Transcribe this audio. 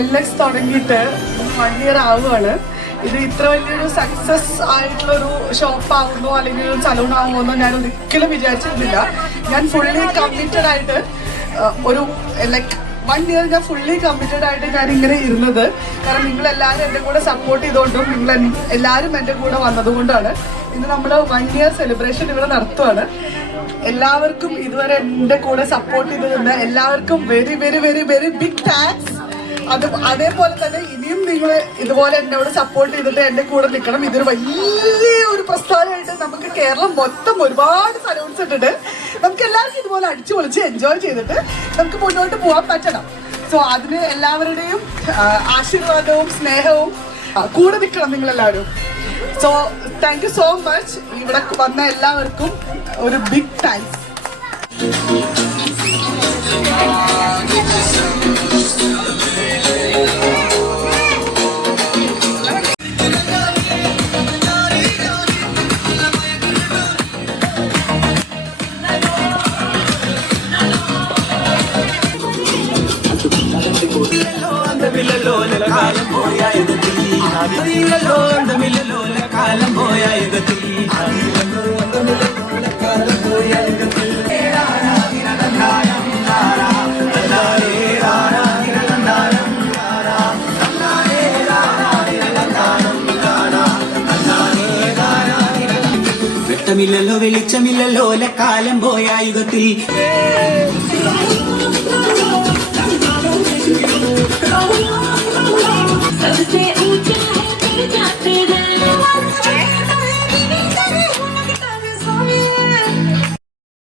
LX തുടങ്ങിയിട്ട് 1 year ആവുകയാണ്. ഇത് ഇത്ര വലിയൊരു സക്സസ് ആയിട്ടുള്ളൊരു ഷോപ്പാവുന്നോ അല്ലെങ്കിൽ ഒരു സലൂൺ ആവുമെന്നോ ഞാൻ ഒരിക്കലും വിചാരിച്ചിരുന്നില്ല. ഞാൻ ഫുള്ളി കമ്മിറ്റഡ് ആയിട്ട് ഒരു ലൈക്ക് 1 year ഞാൻ ഫുള്ളി കമ്മിറ്റഡ് ആയിട്ട് ഞാൻ ഇങ്ങനെ ഇരുന്നത്. കാരണം നിങ്ങളെല്ലാവരും എൻ്റെ കൂടെ സപ്പോർട്ട് ചെയ്തുകൊണ്ടും നിങ്ങൾ എല്ലാവരും എൻ്റെ കൂടെ വന്നതുകൊണ്ടാണ്. ഇന്ന് നമ്മൾ 1 year സെലിബ്രേഷൻ ഇവിടെ നടത്തുവാണ്. എല്ലാവർക്കും ഇതുവരെ എൻ്റെ കൂടെ സപ്പോർട്ട് ചെയ്ത് നിന്ന് എല്ലാവർക്കും very very very very big thanks. അതേപോലെ തന്നെ ഇനിയും നിങ്ങൾ ഇതുപോലെ എന്നോട് സപ്പോർട്ട് ചെയ്തിട്ട് എൻ്റെ കൂടെ നിൽക്കണം. ഇതൊരു വലിയ ഒരു പ്രസ്ഥാനമായിട്ട് നമുക്ക് കേരളം മൊത്തം ഒരുപാട് സലൂൺസ് ഇട്ടിട്ട് നമുക്ക് എല്ലാവർക്കും ഇതുപോലെ അടിച്ചു പൊളിച്ച് എൻജോയ് ചെയ്തിട്ട് നമുക്ക് മുന്നോട്ട് പോകാൻ പറ്റണം. സോ അതിന് എല്ലാവരുടെയും ആശീർവാദവും സ്നേഹവും കൂടെ നിൽക്കണം നിങ്ങളെല്ലാവരും. So thank you so much. ഇവിടെ വന്ന എല്ലാവർക്കും ഒരു ബിഗ് താങ്ക്സ്. വെട്ടമില്ലല്ലോ വെളിച്ചമില്ലല്ലോ കാലം പോയ യുഗത്തിൽ